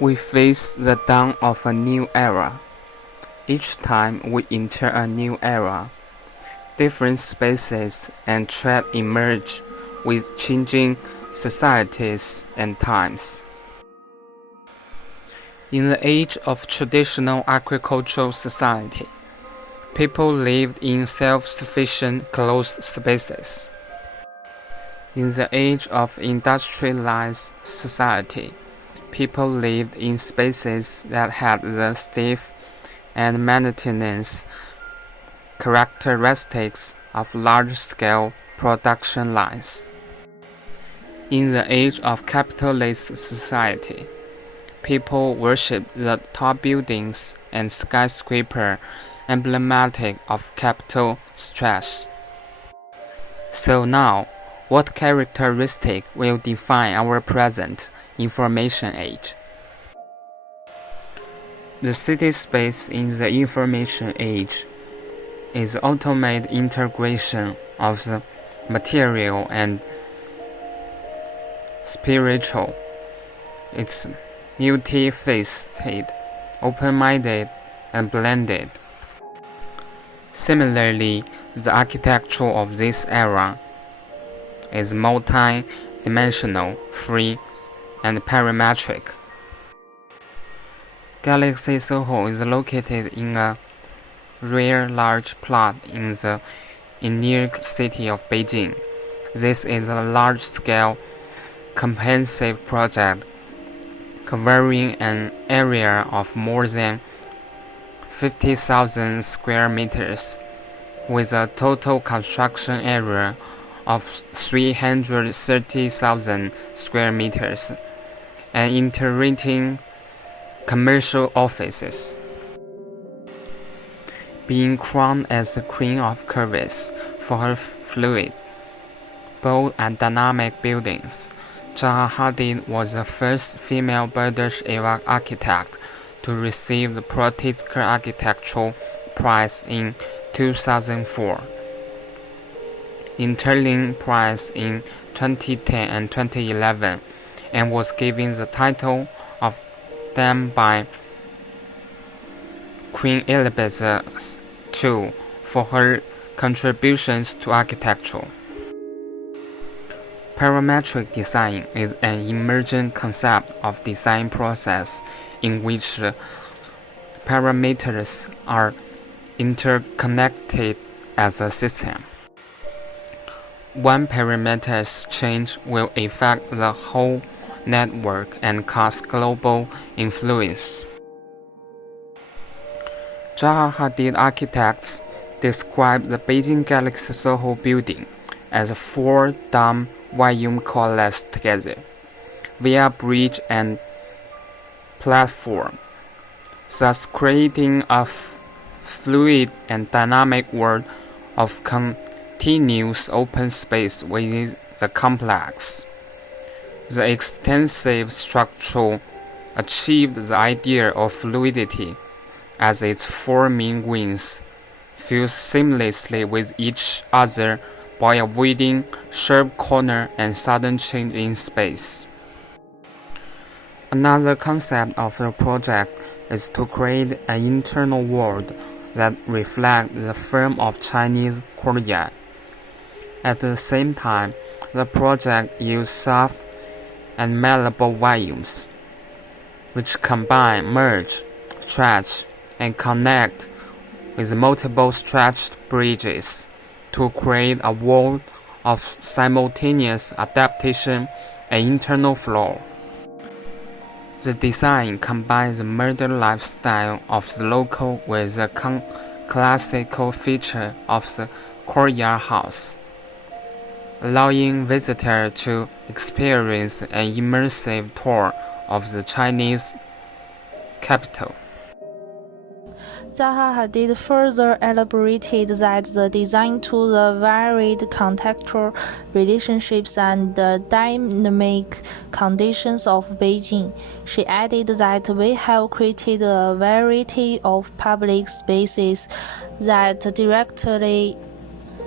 We face the dawn of a new era. Each time we enter a new era, different spaces and trends emerge with changing societies and times. In the age of traditional agricultural society, people lived in self-sufficient closed spaces. In the age of industrialized society, people lived in spaces that had the stiff and maintenance characteristics of large-scale production lines. In the age of capitalist society, people worshipped the tall buildings and skyscraper emblematic of capital stress. So now, what characteristic will define our present information age? The city space in the information age is ultimate integration of the material and spiritual. It's multifaceted, open-minded, and blended. Similarly, the architecture of this era is multi-dimensional, free, and parametric. Galaxy Soho is located in a rare large plot in the inner city of Beijing. This is a large-scale, comprehensive project covering an area of more than 50,000 square meters, with a total construction area of 330,000 square meters, and integrating commercial offices. Being crowned as the Queen of Curves for her fluid, bold and dynamic buildings, Zaha Hadid was the first female British-Iraq architect to receive the Pritzker Architectural Prize in 2004, Interlin Prize in 2010 and 2011, and was given the title of Dame by Queen Elizabeth II for her contributions to architecture. Parametric design is an emergent concept of design process in which parameters are interconnected as a system. One parameter's change will affect the whole network and cause global influence. Zaha Hadid architects describe the Beijing Galaxy Soho building as 4 dome volumes coalesced together via bridge and platform, thus creating a fluid and dynamic world of continuous open space within the complex. The extensive structure achieved the idea of fluidity as its 4 main wings fuse seamlessly with each other by avoiding sharp corner and sudden change in space. Another concept of the project is to create an internal world that reflects the form of Chinese courtyard. At the same time, the project used soft and malleable volumes, which combine, merge, stretch, and connect with multiple stretched bridges to create a world of simultaneous adaptation and internal flow. The design combines the modern lifestyle of the local with the classical feature of the courtyard house, allowing visitors to experience an immersive tour of the Chinese capital. Zaha Hadid further elaborated that the design to the varied contextual relationships and dynamic conditions of Beijing. She added that we have created a variety of public spaces that directly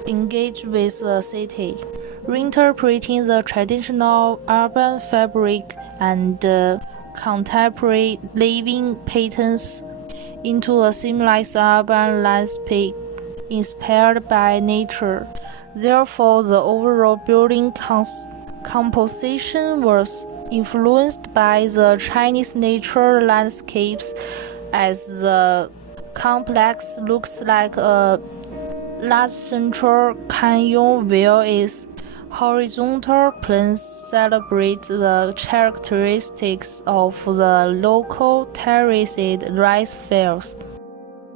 engage with the city, reinterpreting the traditional urban fabric and contemporary living patterns into a seamless urban landscape inspired by nature. Therefore, the overall building composition was influenced by the Chinese nature landscapes, as the complex looks like a large central canyon where its horizontal planes celebrate the characteristics of the local terraced rice fields.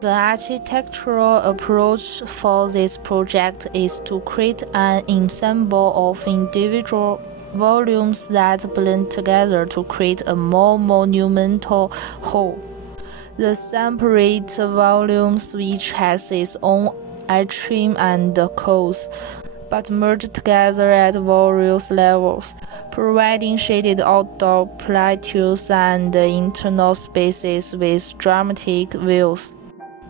The architectural approach for this project is to create an ensemble of individual volumes that blend together to create a more monumental whole. The separate volumes each has its own atrium and course, but merged together at various levels, providing shaded outdoor plateaus and internal spaces with dramatic views.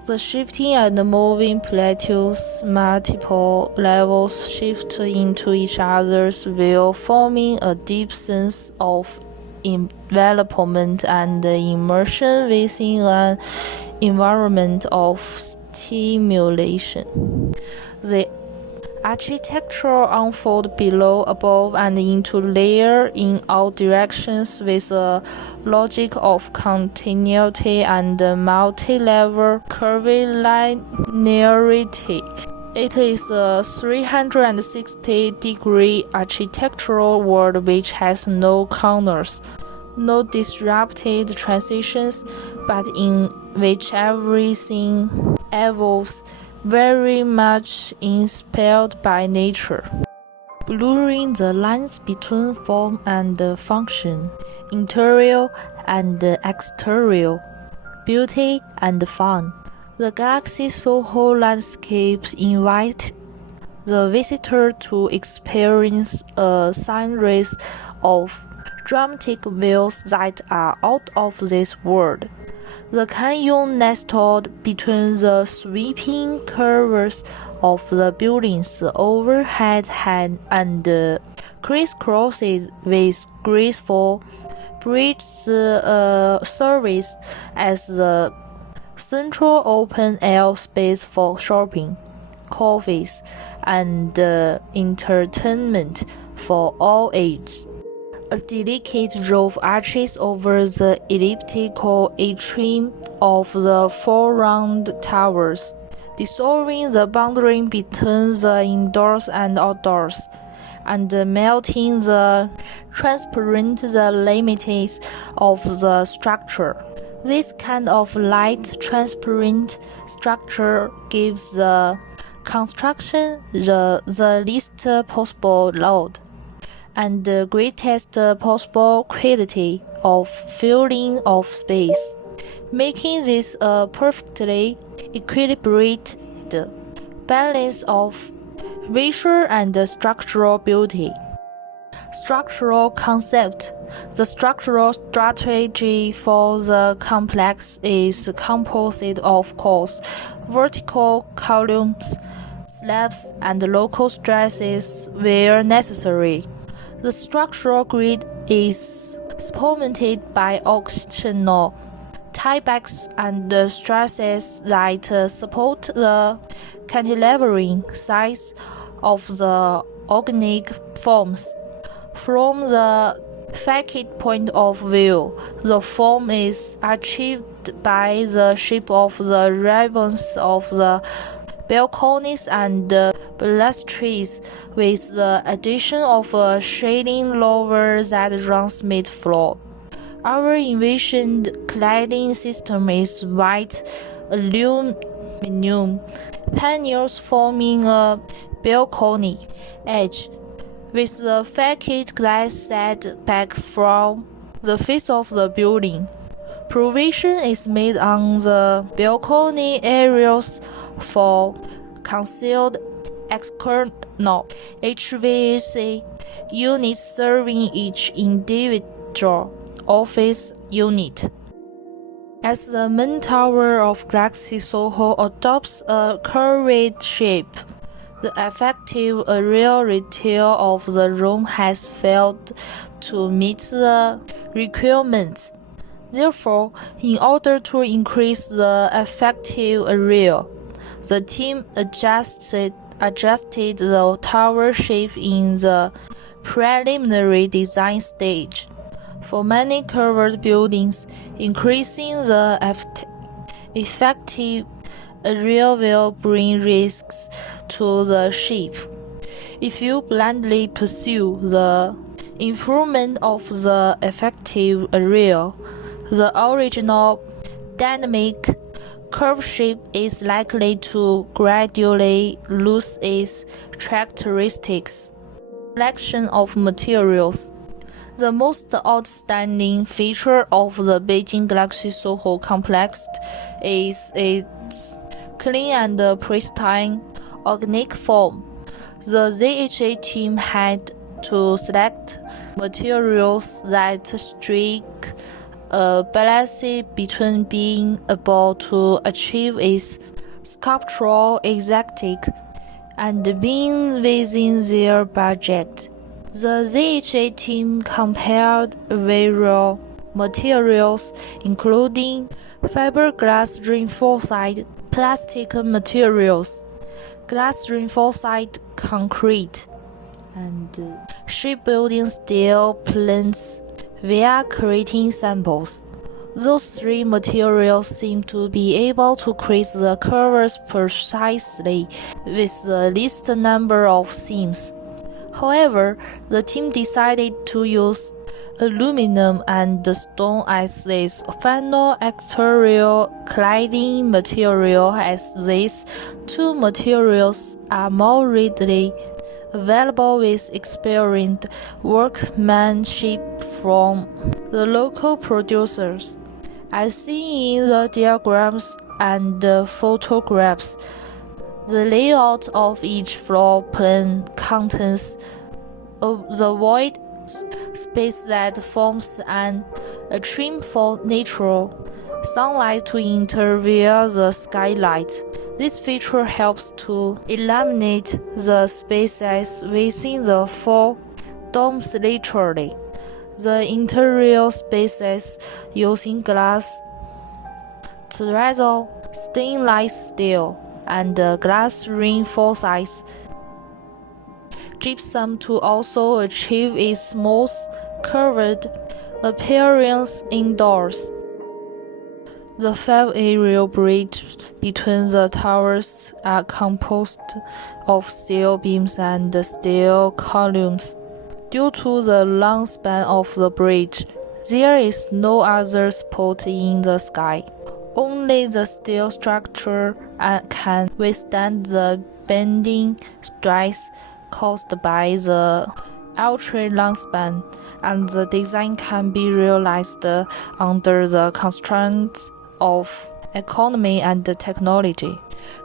The shifting and moving plateaus, multiple levels shift into each other's view, forming a deep sense of envelopment and immersion within an environment of stimulation. The architecture unfolds below, above, and into layers in all directions with a logic of continuity and multi-level curvilinearity. It is a 360-degree architectural world which has no corners, no disrupted transitions, but in which everything evolves, very much inspired by nature, blurring the lines between form and function, interior and exterior, beauty and fun. The Galaxy Soho landscapes invite the visitor to experience a series of dramatic views that are out of this world. The canyon nestled between the sweeping curves of the buildings overhead and crisscrossed with graceful bridge service as the central open-air space for shopping, coffees, and entertainment for all ages. A delicate row arches over the elliptical atrium of the four round towers, dissolving the boundary between the indoors and outdoors, and melting the transparent limits of the structure. This kind of light, transparent structure gives the construction the least possible load and the greatest possible quality of feeling of space, making this a perfectly equilibrated balance of visual and structural beauty. Structural concept. The structural strategy for the complex is composed of course vertical columns, slabs, and local stresses where necessary. The structural grid is supplemented by optional tiebacks and stresses that support the cantilevering size of the organic forms. From the facet point of view, the form is achieved by the shape of the ribbons of the balconies and balusters, with the addition of a shading lower that runs mid-floor. Our envisioned cladding system is white aluminum panels forming a balcony edge, with the facade glass set back from the face of the building, Provision is made on the balcony areas for concealed external HVAC units serving each individual office unit. As the main tower of Galaxy Soho adopts a curved shape, the effective aerial retail of the room has failed to meet the requirements. Therefore, in order to increase the effective area, the team adjusted the tower shape in the preliminary design stage. For many curved buildings, increasing the effective area will bring risks to the shape. If you blindly pursue the improvement of the effective area, the original dynamic curve shape is likely to gradually lose its characteristics. Selection of materials. The most outstanding feature of the Beijing Galaxy Soho complex is its clean and pristine organic form. The ZHA team had to select materials that strike a balance between being able to achieve its sculptural aesthetic and being within their budget. The ZHA team compared various materials including fiberglass reinforced plastic materials, glass reinforced concrete, and shipbuilding steel planks via creating samples. Those three materials seem to be able to create the curves precisely with the least number of seams. However, the team decided to use aluminum and stone as its final exterior cladding material, as these two materials are more readily available with experienced workmanship from the local producers. As seen in the diagrams and photographs, the layout of each floor plan contains the void space that forms an atrium for natural sunlight to enter via the skylight. This feature helps to eliminate the spaces within the four domes laterally. The interior spaces using glass, terrazzo, stainless steel, and glass reinforced gypsum to also achieve a smooth, curved appearance indoors. The 5 aerial bridges between the towers are composed of steel beams and steel columns. Due to the long span of the bridge, there is no other support in the sky. Only the steel structure can withstand the bending stress caused by the ultra-long span, and the design can be realized under the constraints of economy and technology.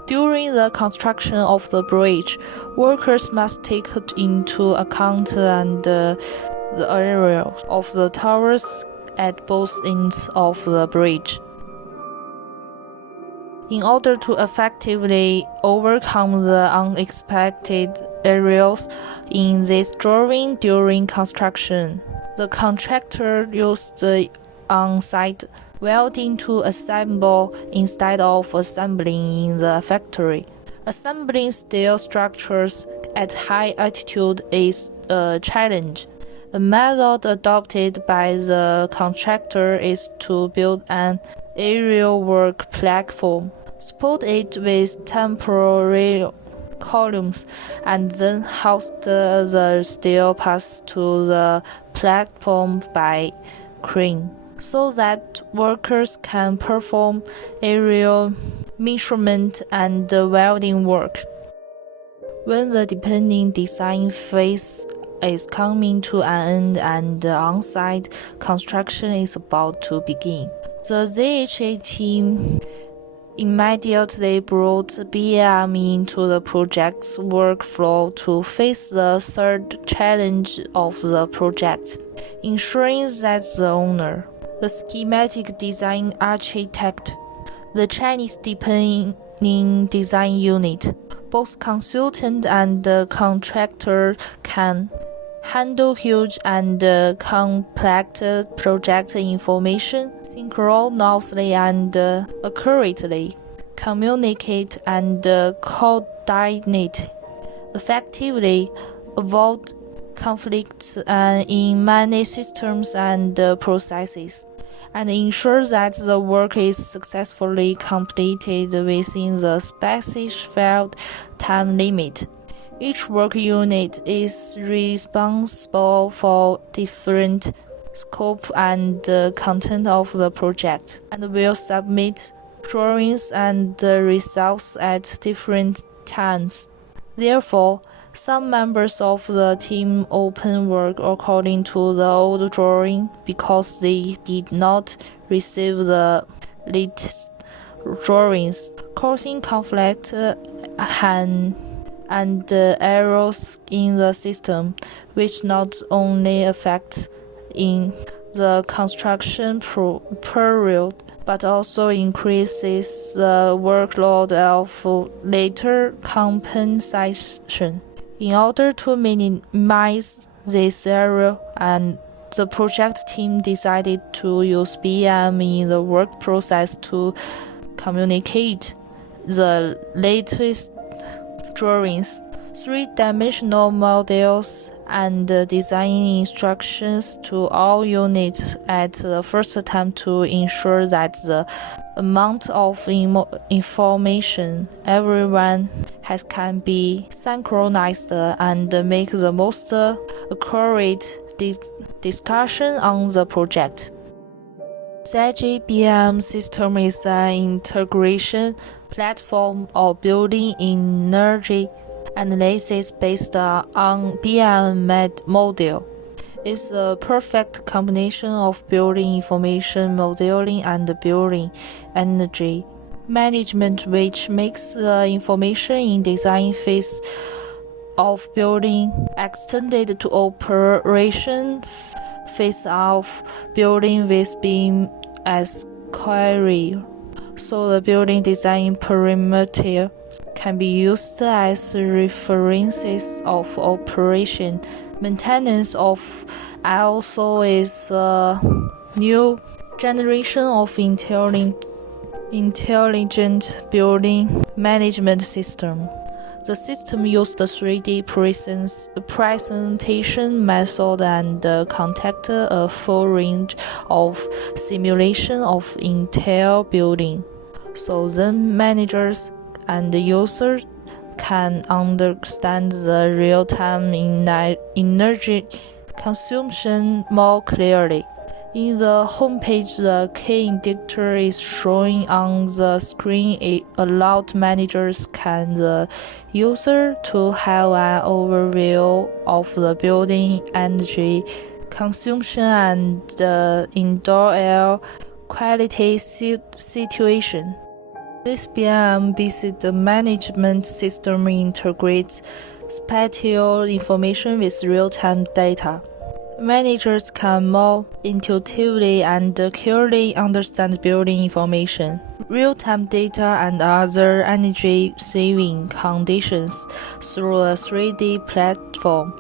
During the construction of the bridge, workers must take into account the area of the towers at both ends of the bridge. In order to effectively overcome the unexpected areas in this drawing during construction, the contractor used the on-site welding to assemble instead of assembling in the factory. Assembling steel structures at high altitude is a challenge. A method adopted by the contractor is to build an aerial work platform, support it with temporary columns, and then hoist the steel parts to the platform by crane, so that workers can perform aerial measurement and welding work. When the depending design phase is coming to an end and the on-site construction is about to begin. The ZHA team immediately brought BIM into the project's workflow to face the third challenge of the project, ensuring that the owner, the schematic design architect, the Chinese depending design unit, both consultant and contractor can handle huge and complex project information synchronously and accurately, communicate and coordinate effectively, avoid conflicts in many systems and processes, and ensure that the work is successfully completed within the specified time limit. Each work unit is responsible for different scope and content of the project, and will submit drawings and results at different times. Therefore, some members of the team open work according to the old drawing because they did not receive the latest drawings, causing conflict and errors in the system, which not only affect in the construction period, but also increases the workload of later compensation. In order to minimize this error, and the project team decided to use BIM in the work process to communicate the latest drawings, three-dimensional models, and design instructions to all units at the first time to ensure that the amount of information everyone has can be synchronized and make the most accurate discussion on the project. ZGBM system is an integration platform of building energy analysis based on BIM model. It's a perfect combination of building information modeling and building energy management, which makes the information in design phase of building extended to operation phase of building with BIM as query. So the building design parameter can be used as references of operation. Maintenance of also is a new generation of intelligent building management system. The system used the 3D presentation method and conduct a full range of simulation of entire building. So then managers and the users can understand the real-time energy consumption more clearly. In the homepage, the key indicator is showing on the screen. It allowed managers and the user to have an overview of the building energy consumption and the indoor air quality situation. This BIM-based management system integrates spatial information with real-time data. Managers can more intuitively and clearly understand building information, real-time data, and other energy-saving conditions through a 3D platform.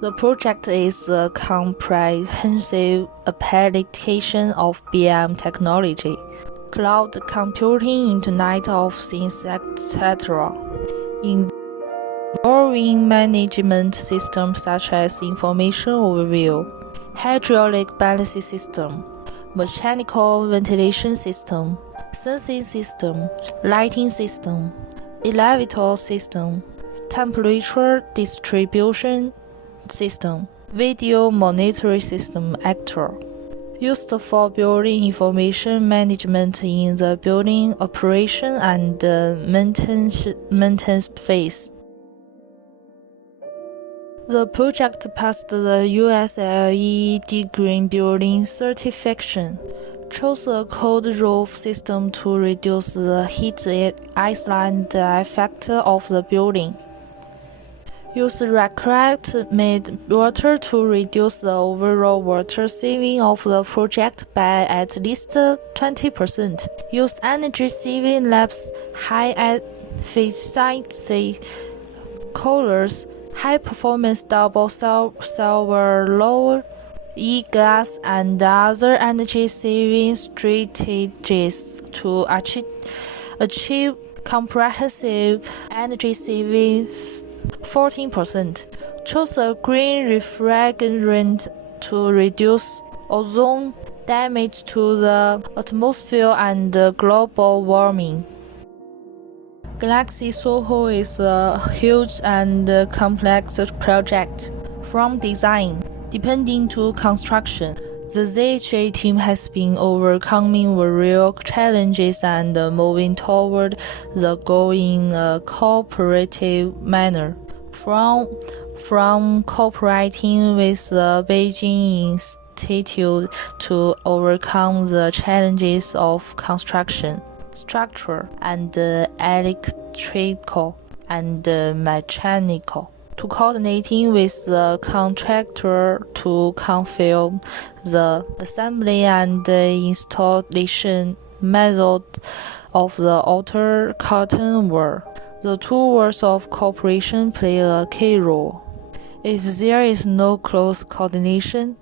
The project is a comprehensive application of BIM technology, cloud computing, Internet of Things, etc. Involving management systems such as information overview, hydraulic balancing system, mechanical ventilation system, sensing system, lighting system, elevator system, temperature distribution system, video monitoring system, etc. Used for building information management in the building operation and maintenance phase. The project passed the US LEED Green Building certification, chose a cold roof system to reduce the heat island effect of the building, used recracked-made water to reduce the overall water saving of the project by at least 20%, used energy-saving lamps, high efficiency colors, high-performance double silver low e-gas and other energy-saving strategies to achieve comprehensive energy saving 14%. Chose a green refrigerant to reduce ozone damage to the atmosphere and global warming. Galaxy Soho is a huge and complex project, from design, depending to construction. The ZHA team has been overcoming various challenges and moving toward the goal in a cooperative manner. From cooperating with the Beijing Institute to overcome the challenges of construction, structural and electrical and mechanical, to coordinating with the contractor to confirm the assembly and installation method of the outer curtain wall. The tools of cooperation play a key role. If there is no close coordination,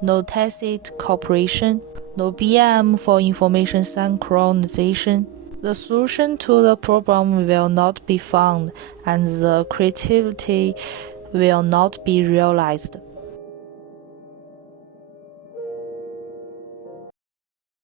no tacit cooperation, no BM for information synchronization, the solution to the problem will not be found and the creativity will not be realized.